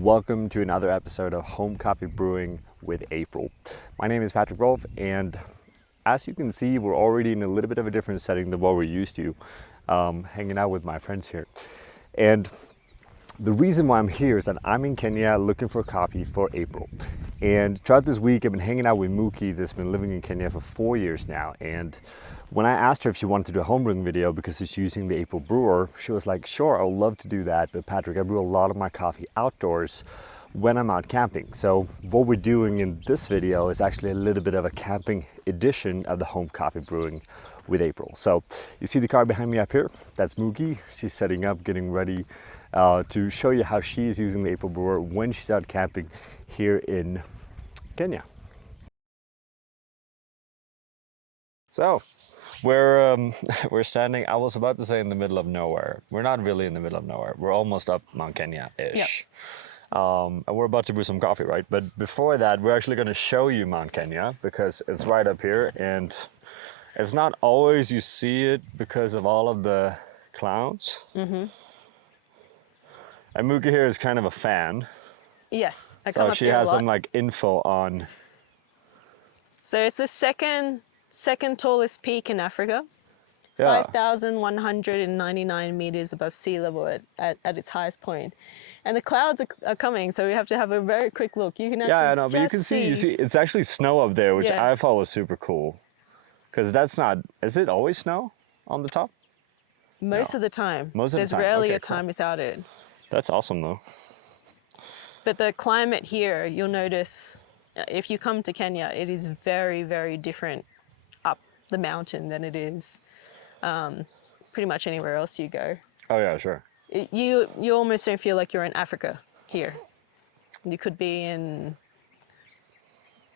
Welcome to another episode of Home Coffee Brewing with April. My name is Patrick Rolfe, and as you can see, we're already in a little bit of a different setting than what we're used to, hanging out with my friends here. And the reason why I'm here is that I'm in Kenya looking for coffee for April. And throughout this week, I've been hanging out with Muki, that's been living in Kenya for 4 years now. And when I asked her if she wanted to do a home brewing video because she's using the April Brewer, she was like, sure, I would love to do that. But Patrick, I brew a lot of my coffee outdoors when I'm out camping. So what we're doing in this video is actually a little bit of a camping edition of the Home Coffee Brewing with April. So you see the car behind me up here? That's Muki. She's setting up, getting ready to show you how she is using the April Brewer when she's out camping here in Kenya. So we're standing, I was about to say in the middle of nowhere. We're not really in the middle of nowhere. We're almost up Mount Kenya-ish. Yep. And we're about to brew some coffee, right? But before that, we're actually going to show you Mount Kenya because it's right up here, and it's not always you see it because of all of the clouds. Mm-hmm. And Muki here is kind of a fan. Yes, I come so up she here has a lot. some like info on. So it's the second tallest peak in Africa. Yeah. 5,199 meters above sea level at its highest point. And the clouds are coming, so we have to have a very quick look. You can actually I know, but you can see it's actually snow up there, which I thought was super cool. Because that's not, is it always snow on the top? Most of the time. Most of There's the time. rarely Okay, a time without it. That's awesome though. But the climate here, you'll notice, if you come to Kenya, it is very, very different up the mountain than it is pretty much anywhere else you go. Oh yeah, sure. You almost don't feel like you're in Africa here. You could be in,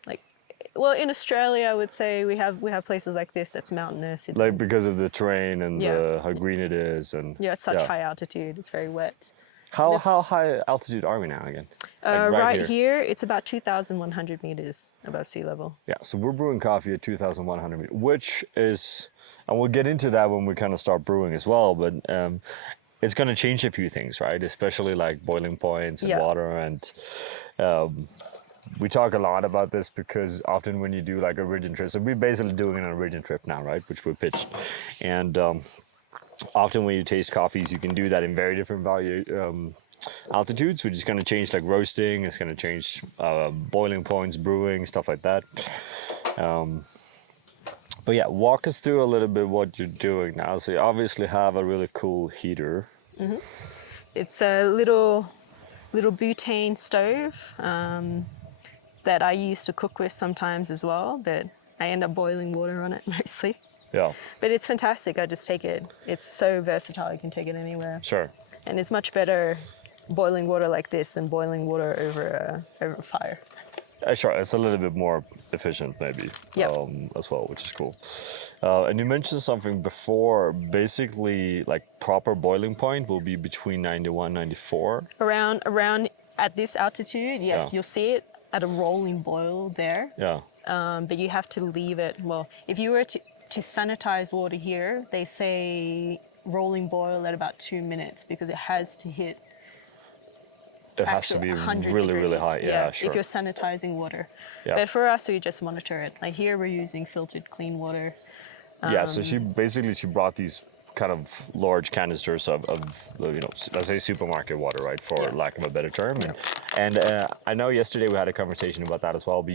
in Australia, I would say we have places like this that's mountainous. Like because of the terrain and how green it is, and it's such high altitude. It's very wet. How high altitude are we now again? Like right here, it's about 2,100 meters above sea level. Yeah, so we're brewing coffee at 2,100 meters, which is, and we'll get into that when we kind of start brewing as well, but it's going to change a few things, right? Especially like boiling points and water, and we talk a lot about this because often when you do like a region trip, so we're basically doing an region trip now, right? Which we pitched, and often when you taste coffees, you can do that in very different altitudes, which is going to change like roasting. It's going to change boiling points, brewing, stuff like that. But yeah, walk us through a little bit what you're doing now. So you obviously have a really cool heater. Mm-hmm. It's a little butane stove that I used to cook with sometimes as well, but I end up boiling water on it mostly. Yeah. But it's fantastic. I just take it. It's so versatile. You can take it anywhere. Sure. And it's much better boiling water like this than boiling water over a fire. Sure. It's a little bit more efficient maybe as well, which is cool. And you mentioned something before, basically like proper boiling point will be between 91, 94. Around at this altitude, yes, you'll see it at a rolling boil there. Yeah. But you have to leave it, if you were to sanitize water here, they say rolling boil at about 2 minutes because it has to hit. It has to be really, really high. Yeah, sure. If you're sanitizing water. Yeah. But for us, we just monitor it. Like here, we're using filtered clean water. So she brought these kind of large canisters of let's say supermarket water, right, for lack of a better term. Yeah. And I know yesterday we had a conversation about that as well, but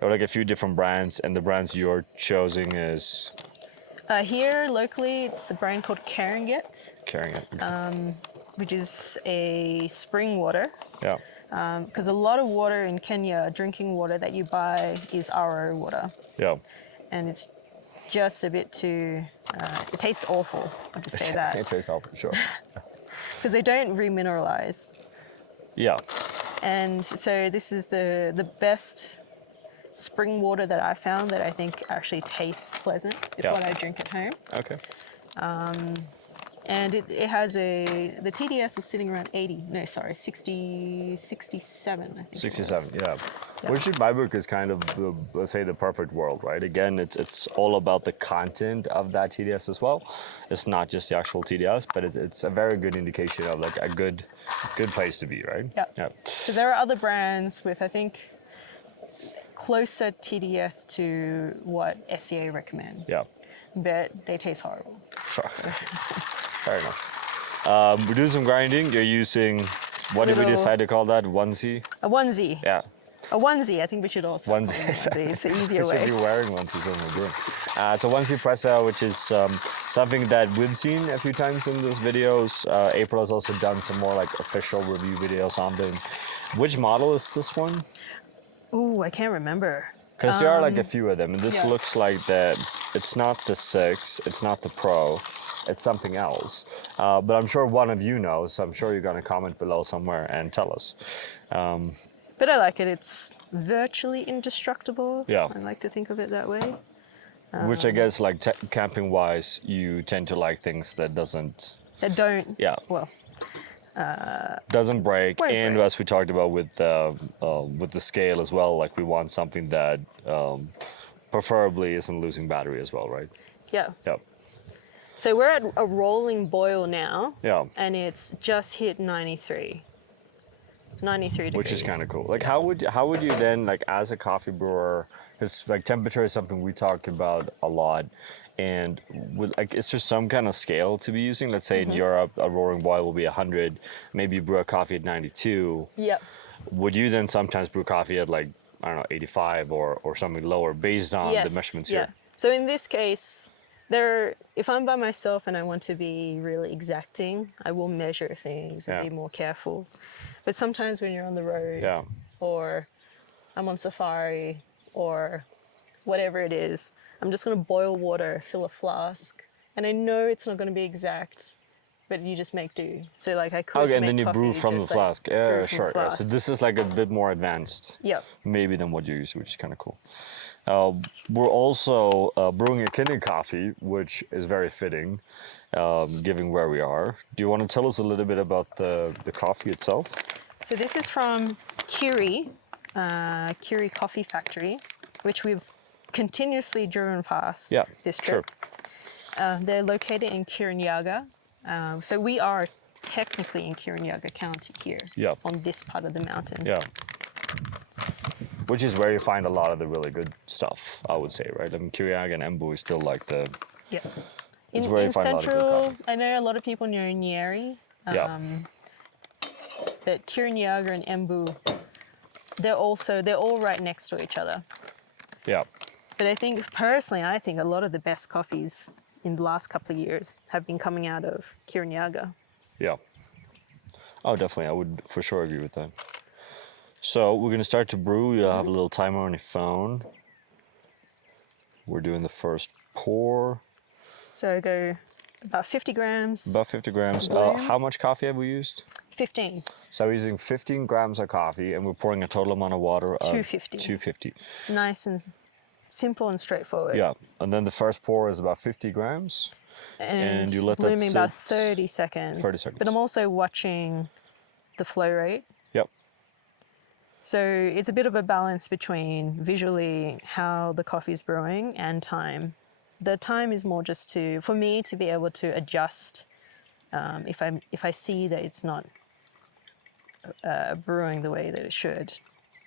there were like a few different brands, and the brands you're choosing is? Here, locally, it's a brand called Kirinyaga. Which is a spring water. Yeah. Because a lot of water in Kenya, drinking water that you buy is RO water. Yeah. And it's just a bit too, it tastes awful, I'll just say that. It tastes awful, sure. Because they don't remineralize. Yeah. And so this is the best spring water that I found that I think actually tastes pleasant. It's what I drink at home. Okay. And it has the TDS was sitting around 80, no, sorry, 60, 67, I think. 67, yeah. Yeah. Which in my book is kind of the, let's say, the perfect world, right? Again, it's all about the content of that TDS as well. It's not just the actual TDS, but it's a very good indication of like a good place to be, right? Yeah. Yeah. Because there are other brands with, I think, closer TDS to what SCA recommend. Yeah. But they taste horrible. Sure. Fair enough. We're doing some grinding. You're using, what did we Little- decide to call that? Onesie? A onesie. Yeah. A onesie. I think we should also call it a onesie. It's the easier We should be way. wearing onesies when we're doing. It's a onesie pressa, which is something that we've seen a few times in these videos. April has also done some more like official review videos on them. Which model is this one? Ooh, I can't remember. Because there are like a few of them, and this yeah. looks like that. It's not the 6, it's not the Pro, it's something else. But I'm sure one of you knows. So I'm sure you're gonna comment below somewhere and tell us. But I like it. It's virtually indestructible. Yeah. I like to think of it that way. Which I guess, like camping wise, you tend to like things that doesn't. That don't. Yeah. Well, Doesn't break, Won't and break. as we talked about with the scale as well, like we want something that preferably isn't losing battery as well, right? yeah. Yep. So we're at a rolling boil now. Yeah. And it's just hit 93. 93 degrees. Which is kind of cool. Like, how would you then, like, as a coffee brewer, because like temperature is something we talk about a lot, and with like, is there some kind of scale to be using? Let's say in Europe, a roaring boil will be 100. Maybe you brew a coffee at 92. Yep. Would you then sometimes brew coffee at like, I don't know, 85 or something lower based on the measurements here? So in this case, if I'm by myself and I want to be really exacting, I will measure things and Yeah. be more careful. But sometimes when you're on the road, Yeah. or I'm on safari, or whatever it is, I'm just going to boil water, fill a flask, and I know it's not going to be exact, but you just make do. So like I could Okay, and make then you brew coffee from the just, like, flask. brew Yeah, from the sure. Yeah. So flask. this is like a bit more advanced. Yep. Maybe than what you use, which is kind of cool. We're also brewing a Kenyan coffee, which is very fitting, given where we are. Do you want to tell us a little bit about the coffee itself? So this is from Kiri, Kiri Coffee Factory, which we've continuously driven past this trip. Sure. They're located in Kirinyaga. So we are technically in Kirinyaga County here, on this part of the mountain. Yeah. Which is where you find a lot of the really good stuff, I would say, right? I mean, Kirinyaga and Embu is still like the... Yeah. It's In, where you in find a lot of good central, coffee. I know a lot of people know Nyeri, Yeah. but Kirinyaga and Embu, they're all right next to each other. Yeah. But I think a lot of the best coffees in the last couple of years have been coming out of Kirinyaga. Yeah. Oh, definitely. I would for sure agree with that. So we're going to start to brew. You'll have a little timer on your phone. We're doing the first pour. So I go about 50 grams. About 50 grams. Bloom. How much coffee have we used? 15. So we're using 15 grams of coffee, and we're pouring a total amount of water of 250. 250. Nice and simple and straightforward. Yeah, and then the first pour is about 50 grams. And you let that blooming about sit 30 seconds. 30 seconds. But I'm also watching the flow rate. Yep. So it's a bit of a balance between visually how the coffee is brewing and time. The time is more just for me to be able to adjust if I see that it's not brewing the way that it should.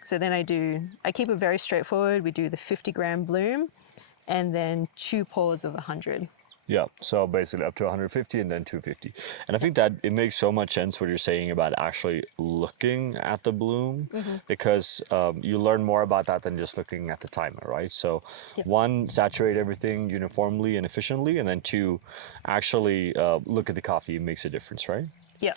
So then I keep it very straightforward. We do the 50 gram bloom and then 2 pours of 100. Yeah, so basically up to 150 and then 250. And I think that it makes so much sense what you're saying about actually looking at the bloom, because you learn more about that than just looking at the timer, right? So one, saturate everything uniformly and efficiently, and then two, actually look at the coffee. It makes a difference, right? Yeah.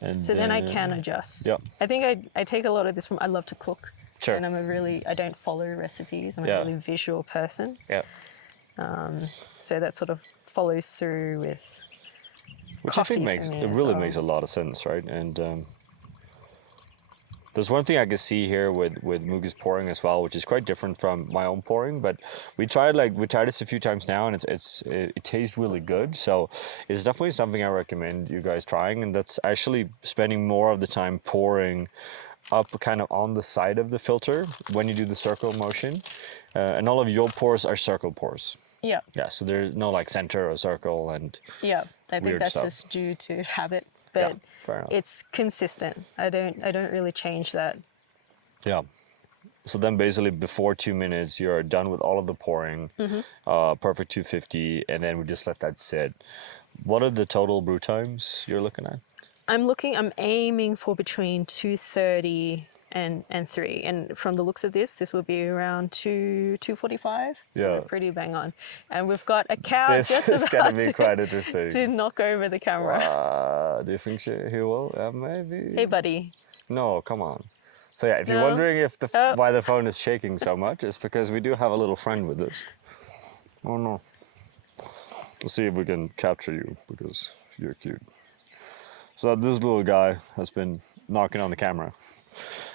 And So then I can adjust. Yeah. I think I take a lot of this from, I love to cook. Sure. And I don't follow recipes. I'm a Yeah. really visual person. Yeah. So that sort of follows through with Which coffee I think for me it as really well. makes a lot of sense, right? And There's one thing I can see here with Muki's pouring as well, which is quite different from my own pouring. But we tried this a few times now, and it tastes really good. So it's definitely something I recommend you guys trying, and that's actually spending more of the time pouring up kind of on the side of the filter when you do the circle motion, and all of your pours are circle pours. Yeah. Yeah, so there's no like center or circle and Yeah. I think weird that's stuff. just due to habit, Yeah, but fair enough. it's consistent. I don't really change that. Yeah. So then basically before 2 minutes, you're done with all of the pouring, perfect 250, and then we just let that sit. What are the total brew times you're looking at? I'm aiming for between 2:30 and 3. And from the looks of this will be around 2:45. So Yeah. we're pretty bang on. And we've got a cow This just is going about to be quite interesting. to knock over the camera. Do you think he will? Maybe. Hey, buddy. No, come on. So yeah, if you're No. wondering if Oh. why the phone is shaking so much, it's because we do have a little friend with us. Oh no. Let's see if we can capture you because you're cute. So this little guy has been knocking on the camera.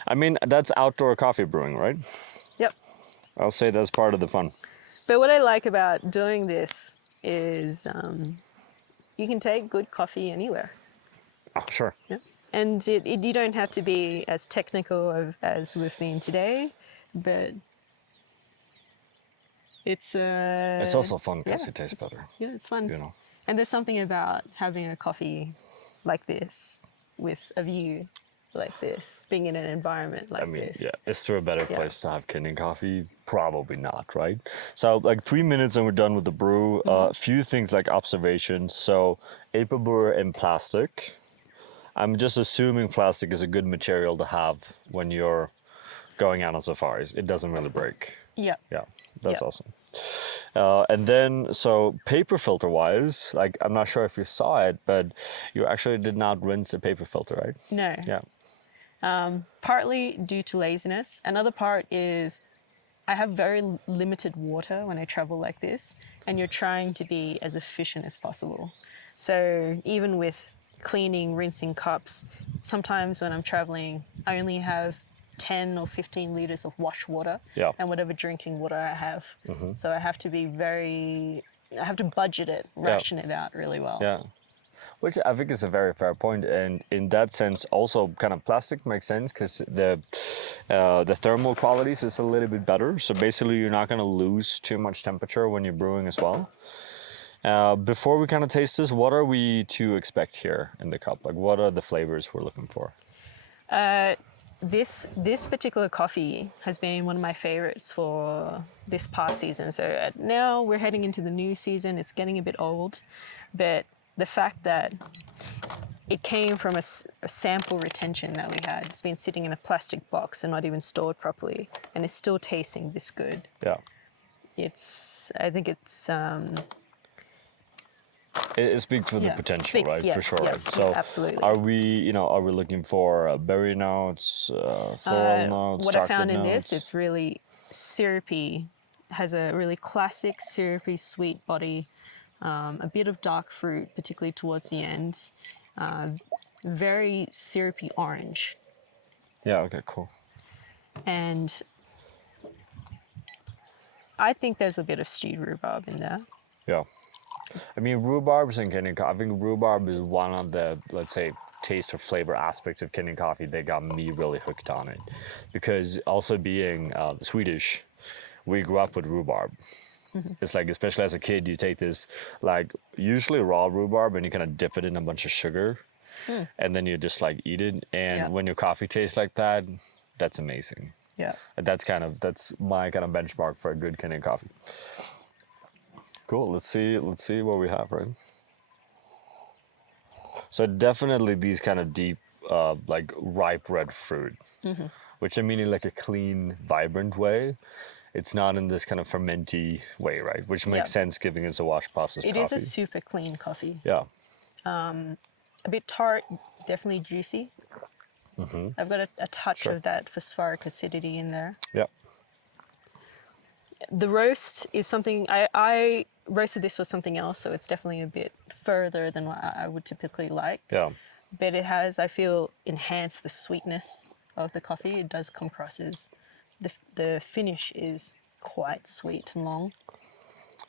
I mean, that's outdoor coffee brewing, right? Yep. I'll say that's part of the fun. But what I like about doing this is you can take good coffee anywhere. Oh, sure. Yeah. And you don't have to be as technical as we've been today, but it's It's also fun because yeah, it tastes better. yeah, it's fun. You know. And there's something about having a coffee like this with a view like this, being in an environment like I mean, this. yeah, is there a better place to have Kenyan coffee? Probably not, right? So like 3 minutes and we're done with the brew. A few things like observations. So April Brewer in plastic. I'm just assuming plastic is a good material to have when you're going out on safaris. It doesn't really break. Yeah. Yeah, that's Yeah. awesome. And then, so paper filter wise, like I'm not sure if you saw it, but you actually did not rinse the paper filter, right? No. Yeah. Partly due to laziness. Another part is I have very limited water when I travel like this, and you're trying to be as efficient as possible. So even with cleaning, rinsing cups, sometimes when I'm traveling, I only have 10 or 15 liters of wash water Yeah. and whatever drinking water I have. So I have to be I have to budget it, ration it out really well. Yeah. Which I think is a very fair point, and in that sense, also kind of plastic makes sense because the thermal qualities is a little bit better. So basically, you're not going to lose too much temperature when you're brewing as well. Before we kind of taste this, what are we to expect here in the cup? Like, what are the flavors we're looking for? This particular coffee has been one of my favorites for this past season. So now we're heading into the new season. It's getting a bit old, but the fact that it came from a sample retention that we had. It's been sitting in a plastic box and not even stored properly, and it's still tasting this good. Yeah. I think it's It speaks for the Yeah, potential, speaks, right? yeah, For sure. yeah, Right? yeah, So, absolutely. are we looking for berry notes, floral notes, what I chocolate found in notes? this, it's really syrupy, has a really classic syrupy sweet body, a bit of dark fruit, particularly towards the end, very syrupy orange, Yeah. Okay. Cool. and I think there's a bit of stewed rhubarb in there. Yeah. I mean, rhubarbs and Kenyan coffee. I think rhubarb is one of the, let's say, taste or flavor aspects of Kenyan coffee that got me really hooked on it. Because also being Swedish, we grew up with rhubarb. It's like, especially as a kid, you take this, like, usually raw rhubarb and you kind of dip it in a bunch of sugar. And then you just like eat it. And Yeah. when your coffee tastes like that, that's amazing. Yeah. That's my kind of benchmark for a good Kenyan coffee. Cool. Let's see what we have, right? So definitely these kind of deep, like ripe red fruit, which I mean in like a clean, vibrant way. It's not in this kind of fermenty way, right? Which makes Yeah. sense given it's a wash process It coffee. is a super clean coffee. Yeah. A bit tart, definitely juicy. I've got a touch Sure. of that phosphoric acidity in there. Yeah. The roast is something I roasted this with something else, so it's definitely a bit further than what I would typically like. Yeah. But it has, I feel, enhanced the sweetness of the coffee, it does come across as the finish is quite sweet and long.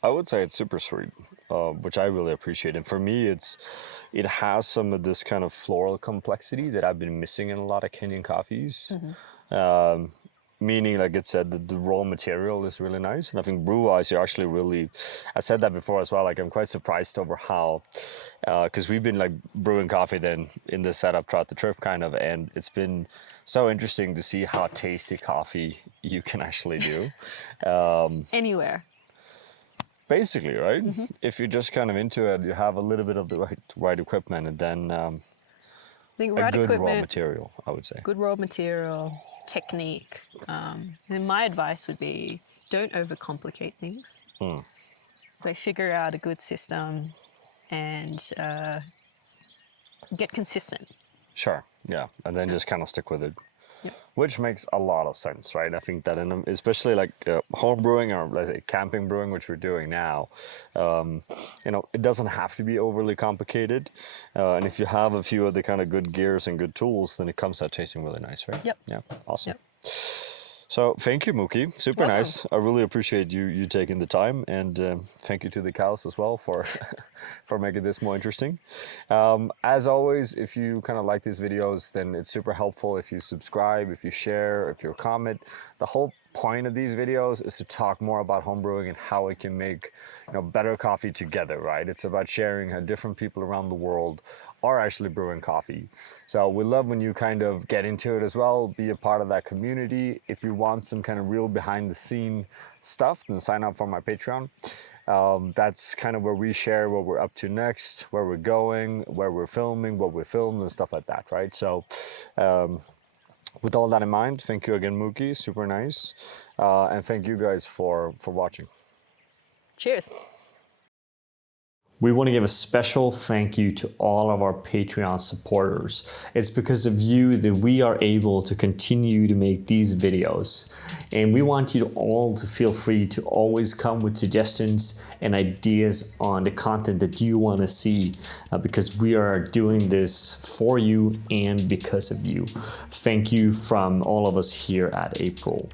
I would say it's super sweet, which I really appreciate. And for me, it has some of this kind of floral complexity that I've been missing in a lot of Kenyan coffees. Meaning, like it said, the raw material is really nice. And I think brew-wise, you're actually really, I said that before as well, like I'm quite surprised over how, because we've been like brewing coffee then in this setup throughout the trip kind of, and it's been so interesting to see how tasty coffee you can actually do. Anywhere. Basically, right? If you're just kind of into it, you have a little bit of the right equipment, and then I think a right good raw equipment, material, I would say. good raw material, technique. And my advice would be don't overcomplicate things. So figure out a good system and get consistent. Sure, yeah, and then just kind of stick with it. Yep. Which makes a lot of sense, right? I think that, especially like home brewing or let's say camping brewing, which we're doing now, it doesn't have to be overly complicated. And if you have a few of the kind of good gears and good tools, then it comes out tasting really nice, right? Yep. Yeah, awesome. Yep. So thank you, Muki. Super Welcome. nice. I really appreciate you taking the time, and thank you to the cows as well for for making this more interesting. As always, if you kind of like these videos, then it's super helpful if you subscribe, if you share, if you comment. The whole point of these videos is to talk more about homebrewing and how we can make better coffee together, right? It's about sharing how different people around the world are actually brewing coffee. So we love when you kind of get into it as well, be a part of that community. If you want some kind of real behind the scene stuff, then sign up for my Patreon. That's kind of where we share what we're up to next, where we're going, where we're filming, what we filmed and stuff like that, right? So with all that in mind, thank you again, Muki, super nice. And thank you guys for watching. Cheers. We want to give a special thank you to all of our Patreon supporters. It's because of you that we are able to continue to make these videos. And we want you all to feel free to always come with suggestions and ideas on the content that you want to see, because we are doing this for you and because of you. Thank you from all of us here at April.